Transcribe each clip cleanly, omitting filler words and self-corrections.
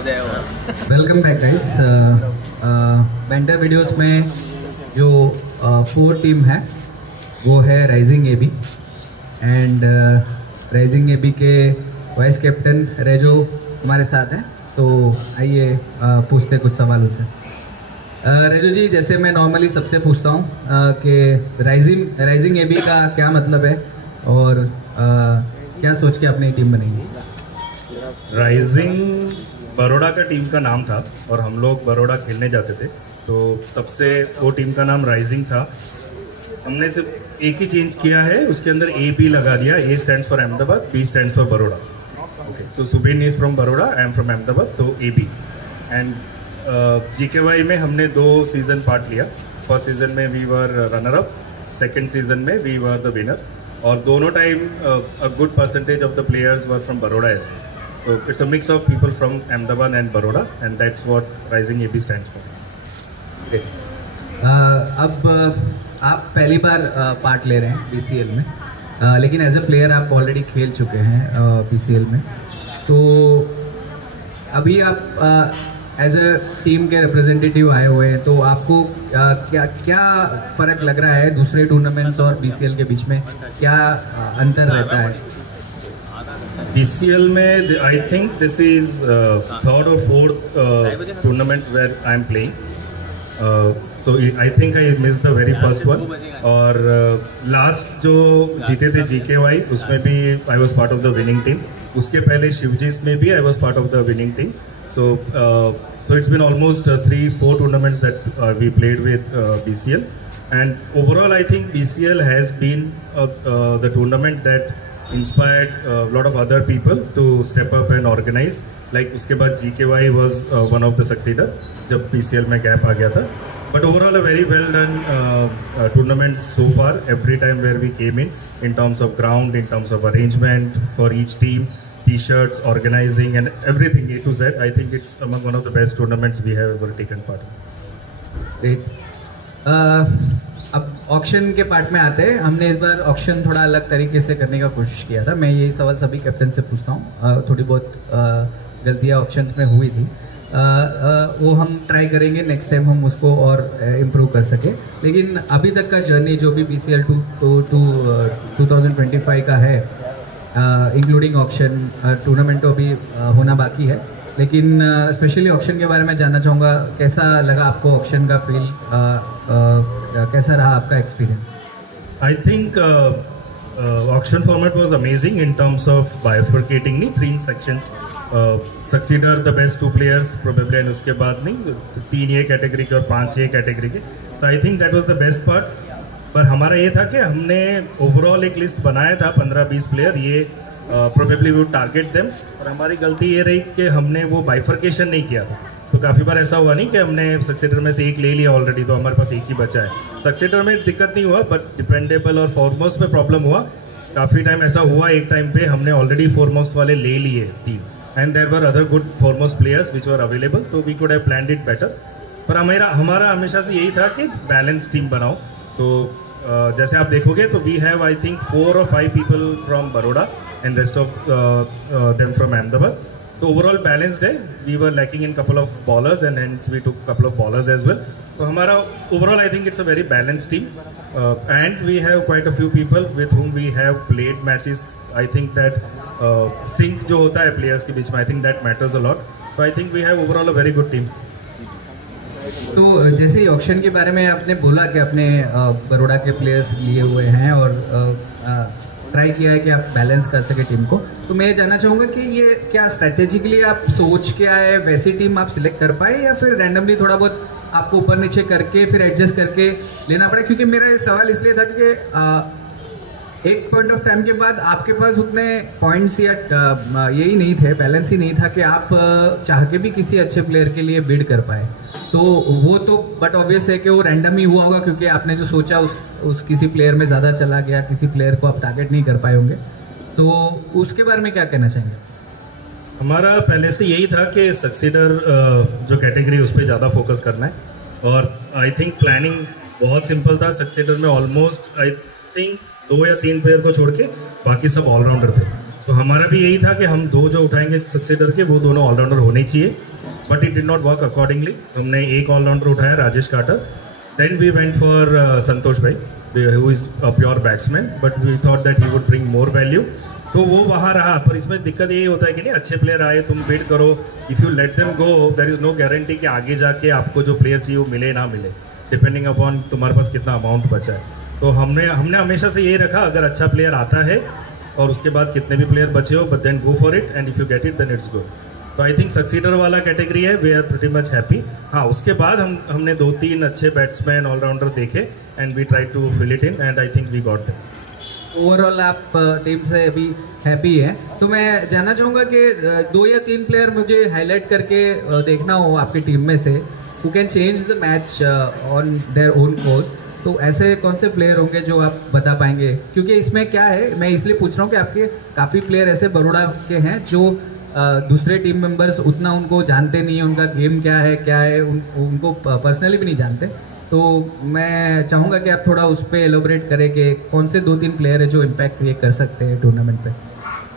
हो जाए वो। Welcome back guys. Vendor videos में जो 4 टीम है वो है rising AB and rising AB के वाइस कैप्टन रेजो हमारे साथ हैं। तो आइए पूछते कुछ सवाल उनसे। रेजो जी, जैसे मैं नॉर्मली सबसे पूछता हूँ कि राइजिंग एबी का क्या मतलब है और क्या सोच के अपनी टीम बनेंगी? राइजिंग बड़ौदा का टीम का नाम था और हम लोग बड़ौदा खेलने जाते थे, तो तब से वो टीम का नाम राइजिंग था। हमने सिर्फ एक ही चेंज किया है, उसके अंदर ए बी लगा दिया। A stands for Ahmedabad, B stands for Baroda. Okay, so Subin is from Baroda, I am from Ahmedabad, तो ए बी। एंड GKY में हमने 2 सीज़न पार्ट लिया। फर्स्ट सीज़न में we were runner up, second season में वी वर द विनर, और दोनों time a good percentage of the players were from Baroda as well. So it's a mix of people from Ahmedabad and Baroda, and that's what Rising AB stands for. Okay. अब आप पहली बार part ले रहे हैं BCL में, लेकिन as a player आप already खेल चुके हैं BCL में। तो अभी आप एज ए टीम के रिप्रेजेंटेटिव आए हुए हैं, तो आपको क्या फ़र्क लग रहा है दूसरे टूर्नामेंट्स और BCL के बीच में? क्या अंतर रहता है? BCL में I think this is third or fourth tournament where I am playing. So I think I missed the very first one. और last जो जीते थे GKY, उसमें भी I was part of the winning team. उसके पहले शिवजीस में भी I was part of the winning team. So it's been almost 3-4 tournaments that we played with BCL. And overall I think BCL has been the tournament that inspired a lot of other people to step up and organize. Like उसके बाद GKY was one of the succeeder जब BCL में gap आ गया था. But overall a very well done tournament so far. Every time where we came in terms of ground, in terms of arrangement for each team, T-shirts, organizing and everything A to Z. I think it's among one of the best tournaments we have ever taken part in. Great. अब auction के part में आते हैं। हमने इस बार auction थोड़ा अलग तरीके से करने का कोशिश किया था। मैं यही सवाल सभी कैप्टन से पूछता हूँ। थोड़ी बहुत गलतियाँ ऑक्शन में हुई थी, वो हम ट्राई करेंगे नेक्स्ट टाइम हम उसको और इम्प्रूव कर सके। लेकिन अभी तक का जर्नी जो भी BCL 2025 का है, इंक्लूडिंग ऑक्शन, टूर्नामेंट तो अभी होना बाकी है, लेकिन स्पेशली ऑक्शन के बारे में जानना चाहूँगा। कैसा लगा आपको ऑक्शन का फील? कैसा रहा आपका experience? I think auction format was amazing in terms of bifurcating 3 sections. Succeeder the best 2 players probably, and उसके बाद 3 ये कैटेगरी के और 5 ये कैटेगरी के। So I think that was the best part. पर हमारा ये था कि हमने ओवरऑल एक लिस्ट बनाया था 15-20 प्लेयर, ये probably we would target them, और हमारी गलती ये रही कि हमने वो बाइफर्केशन नहीं किया था। तो काफ़ी बार ऐसा हुआ नहीं कि हमने सक्सेडर में से एक ले लिया ऑलरेडी, तो हमारे पास एक ही बचा है। सक्सेडर में दिक्कत नहीं हुआ, बट डिपेंडेबल और फॉरमोस्ट में प्रॉब्लम हुआ। काफ़ी टाइम ऐसा हुआ, एक टाइम पे हमने ऑलरेडी फॉरमोस्ट वाले ले लिए 3, and there were other good foremost players which were available, तो we could have planned it better. पर हमारा हमेशा से यही था कि बैलेंस टीम बनाओ। तो जैसे आप देखोगे तो we have I think 4 or 5 people from Baroda and rest of them from Ahmedabad. तो ओवरऑल बैलेंस्ड है। We were lacking in couple of bowlers and hence we took couple of bowlers as well. तो हमारा overall I think it's a very balanced team, and we have quite a few people with whom we have played matches. I think that sync जो होता है players के बीच में, I think that matters a lot. तो I think we have overall a very good team. तो जैसे ही auction के बारे में आपने बोला कि अपने बड़ौदा के प्लेयर्स लिए हुए हैं और ट्राई किया है कि आप बैलेंस कर सके टीम को, तो मैं ये जानना चाहूँगा कि ये क्या स्ट्रैटेजिकली आप सोच के आए, वैसी टीम आप सिलेक्ट कर पाए, या फिर रैंडमली थोड़ा बहुत आपको ऊपर नीचे करके फिर एडजस्ट करके लेना पड़ा? क्योंकि मेरा ये सवाल इसलिए था कि एक पॉइंट ऑफ टाइम के बाद आपके पास उतने पॉइंट्स या यही नहीं थे, बैलेंस ही नहीं था कि आप चाह के भी किसी अच्छे प्लेयर के लिए बिड कर पाए। तो वो तो बट ऑब्वियस है कि वो रैंडम ही हुआ होगा, क्योंकि आपने जो सोचा उस किसी प्लेयर में ज़्यादा चला गया, किसी प्लेयर को आप टारगेट नहीं कर पाए होंगे। तो उसके बारे में क्या कहना चाहेंगे? हमारा पहले से यही था कि सक्सीडर जो कैटेगरी उस पर ज़्यादा फोकस करना है, और आई थिंक प्लानिंग बहुत सिंपल था। सक्सीडर में ऑलमोस्ट आई थिंक 2 या 3 प्लेयर को छोड़ के बाकी सब ऑलराउंडर थे। तो हमारा भी यही था कि हम 2 जो उठाएंगे सक्सीडर के, वो दोनों ऑलराउंडर होने चाहिए। But it did not work accordingly. हमने एक ऑलराउंडर उठाया, Rajesh Katar. Then we went for Santosh भाई, who is a pure batsman, but we thought that he would bring more value. तो वो वहाँ रहा. पर इसमें दिक्कत यही होता है कि नहीं, अच्छे प्लेयर आए, तुम बिड करो, if you let them go there is no guarantee कि आगे जाके आपको जो प्लेयर चाहिए वो मिले ना मिले, डिपेंडिंग अपॉन तुम्हारे पास कितना अमाउंट बचा है. तो हमने हमेशा से यही रखा, अगर अच्छा प्लेयर आता है और उसके बाद कितने भी प्लेयर बचे हो, but then go for it, and if you get it then it's good. तो आई थिंक सक्सीडर वाला कैटेगरी है, we are pretty much happy. हाँ, उसके बाद हमने 2-3 अच्छे बैट्समैन ऑलराउंडर देखे and we try to fill it in, and I think we got it. Overall आप टीम से अभी हैप्पी हैं. तो मैं जानना चाहूँगा कि 2 या 3 प्लेयर मुझे हाईलाइट करके देखना हो आपकी टीम में से, who can change the match on their own course. तो ऐसे कौन से प्लेयर होंगे जो आप बता पाएंगे? क्योंकि इसमें क्या है, मैं इसलिए पूछ रहा हूँ कि आपके काफ़ी प्लेयर ऐसे बड़ौदा के हैं जो दूसरे टीम मेंबर्स उतना उनको जानते नहीं है, उनका गेम क्या है उनको पर्सनली भी नहीं जानते. तो मैं चाहूँगा कि आप थोड़ा उस पर एलोबरेट करें कि कौन से 2-3 प्लेयर है जो इम्पैक्ट क्रिएट कर सकते हैं टूर्नामेंट पे.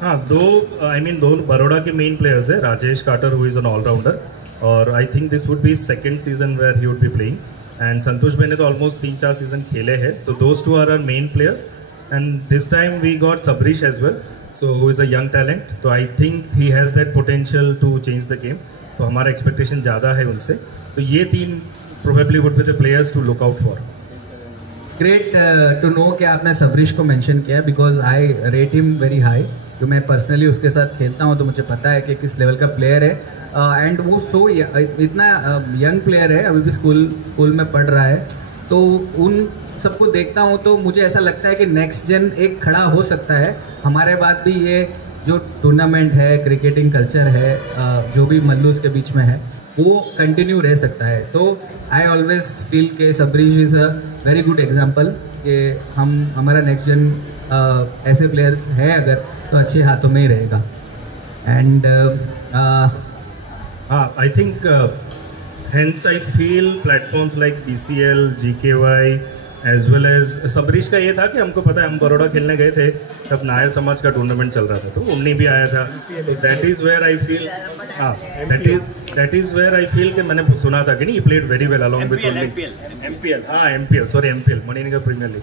हाँ, दो बड़ौदा के मेन प्लेयर्स है, राजेश काटर हु इज़ एन ऑलराउंडर, और I think this would be second season where he would be playing, and Santosh भाई ने तो ऑलमोस्ट 3-4 सीजन खेले हैं. तो those 2 are our main players, and this time we got Sabarish as well, so who is a young talent. तो I think he has that potential to change the game. तो हमारा expectation ज़्यादा है उनसे. तो ये 3 probably would be the players to look out for. Great to know कि आपने सबरीश को मेंशन किया, because I rate him very high. जो मैं पर्सनली उसके साथ खेलता हूँ तो मुझे पता है कि किस लेवल का प्लेयर है, एंड वो इतना यंग प्लेयर है, अभी भी स्कूल में पढ़ रहा है. तो उन सबको देखता हूँ तो मुझे ऐसा लगता है कि नेक्स्ट जेन एक खड़ा हो सकता है. हमारे बाद भी ये जो टूर्नामेंट है, क्रिकेटिंग कल्चर है, जो भी मल्लूस के बीच में है, वो कंटिन्यू रह सकता है. तो आई ऑलवेज फील के Sabarish is a very good example कि हमारा नेक्स्ट जन ऐसे प्लेयर्स है अगर, तो अच्छे हाथों में ही रहेगा. एंड हाँ, I think hence I feel platforms like BCL, GKY as well as Sabarish का ये था कि हमको पता है, हम बड़ौदा खेलने गए थे तब नायर समाज का टूर्नामेंट चल रहा था, तो उन्नी भी आया था. That is where I feel, that is where I feel कि मैंने सुना था कि नहीं, played very well along with MPL Maninagar premier league.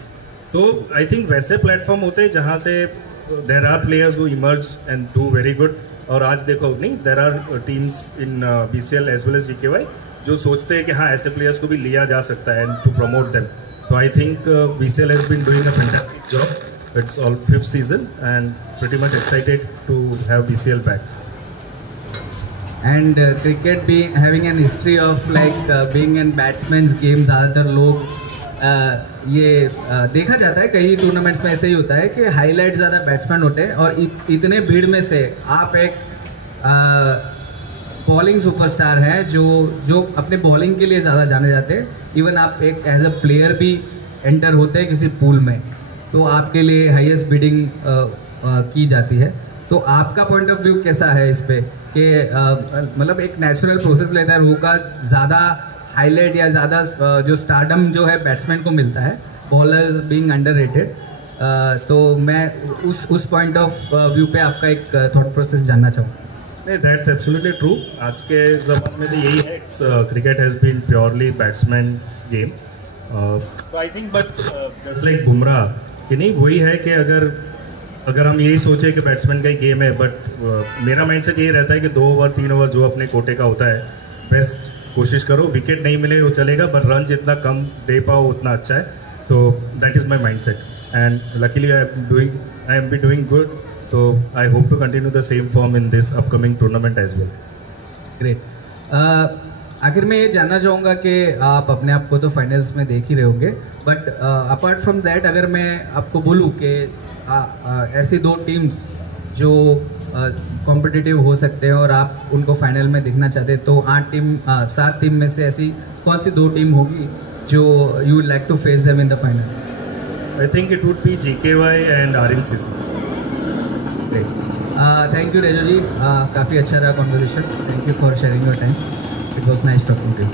तो आई थिंक वैसे प्लेटफॉर्म होते हैं जहाँ से there are players who emerge and do very good. और आज देखो नहीं, there are teams in BCL as well as GKY जो सोचते हैं कि हाँ, ऐसे प्लेयर्स को भी लिया जा सकता है and to promote them. So I think BCL has been doing a fantastic job. It's all 5th season and pretty much excited to have BCL back. And cricket be having an history of like being in batsman's game. ज़्यादातर लोग ये देखा जाता है, कई tournaments में ऐसे ही होता है कि हाईलाइट ज़्यादा बैट्समैन होते हैं, और इतने भीड़ में से आप एक बॉलिंग सुपरस्टार है जो अपने बॉलिंग के लिए ज़्यादा जाने जाते हैं. इवन आप एक एज अ प्लेयर भी एंटर होते हैं किसी पूल में, तो आपके लिए हाईएस्ट बिडिंग की जाती है. तो आपका पॉइंट ऑफ व्यू कैसा है इस पे कि मतलब एक नेचुरल प्रोसेस लेता है, होगा ज़्यादा हाईलाइट या ज़्यादा जो स्टारडम जो है बैट्समैन को मिलता है, बॉलर बीइंग अंडररेटेड. तो मैं उस पॉइंट ऑफ व्यू पे आपका एक थॉट प्रोसेस जानना चाहूँगा. नहीं, दैट्स एब्सोल्युटली ट्रू. आज के ज़माने में तो यही है, cricket has been purely batsman game. तो I think but just like Bumrah कि नहीं, वही है कि अगर हम यही सोचे कि बैट्समैन का ही गेम है, बट मेरा माइंडसेट यही रहता है कि 2 ओवर 3 ओवर जो अपने कोटे का होता है, बेस्ट कोशिश करो. विकेट नहीं मिले वो चलेगा, बट रन जितना कम दे पाओ उतना अच्छा है. तो that is my mindset, and luckily I am be doing good. So I hope to continue the same form in this upcoming tournament as well. Great. आखिर में ये जानना चाहूँगा कि आप अपने आप को तो फाइनल्स में देख ही रहे होंगे, बट अपार्ट फ्रॉम दैट अगर मैं आपको बोलूँ कि ऐसी 2 टीम्स जो कॉम्पिटिटिव हो सकते हैं और आप उनको फाइनल में देखना चाहते हैं, तो 7 टीम में से ऐसी कौन सी 2 टीम होगी जो you would like to face them in the final? I think it would be GKY and RNCC. Thank you Rejo ji, काफ़ी अच्छा रहा conversation. Thank you for sharing your time. It was nice talking to you.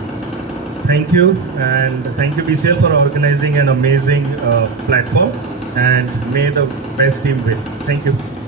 Thank you, and thank you BCL for organizing an amazing platform, and may the best team win. Thank you.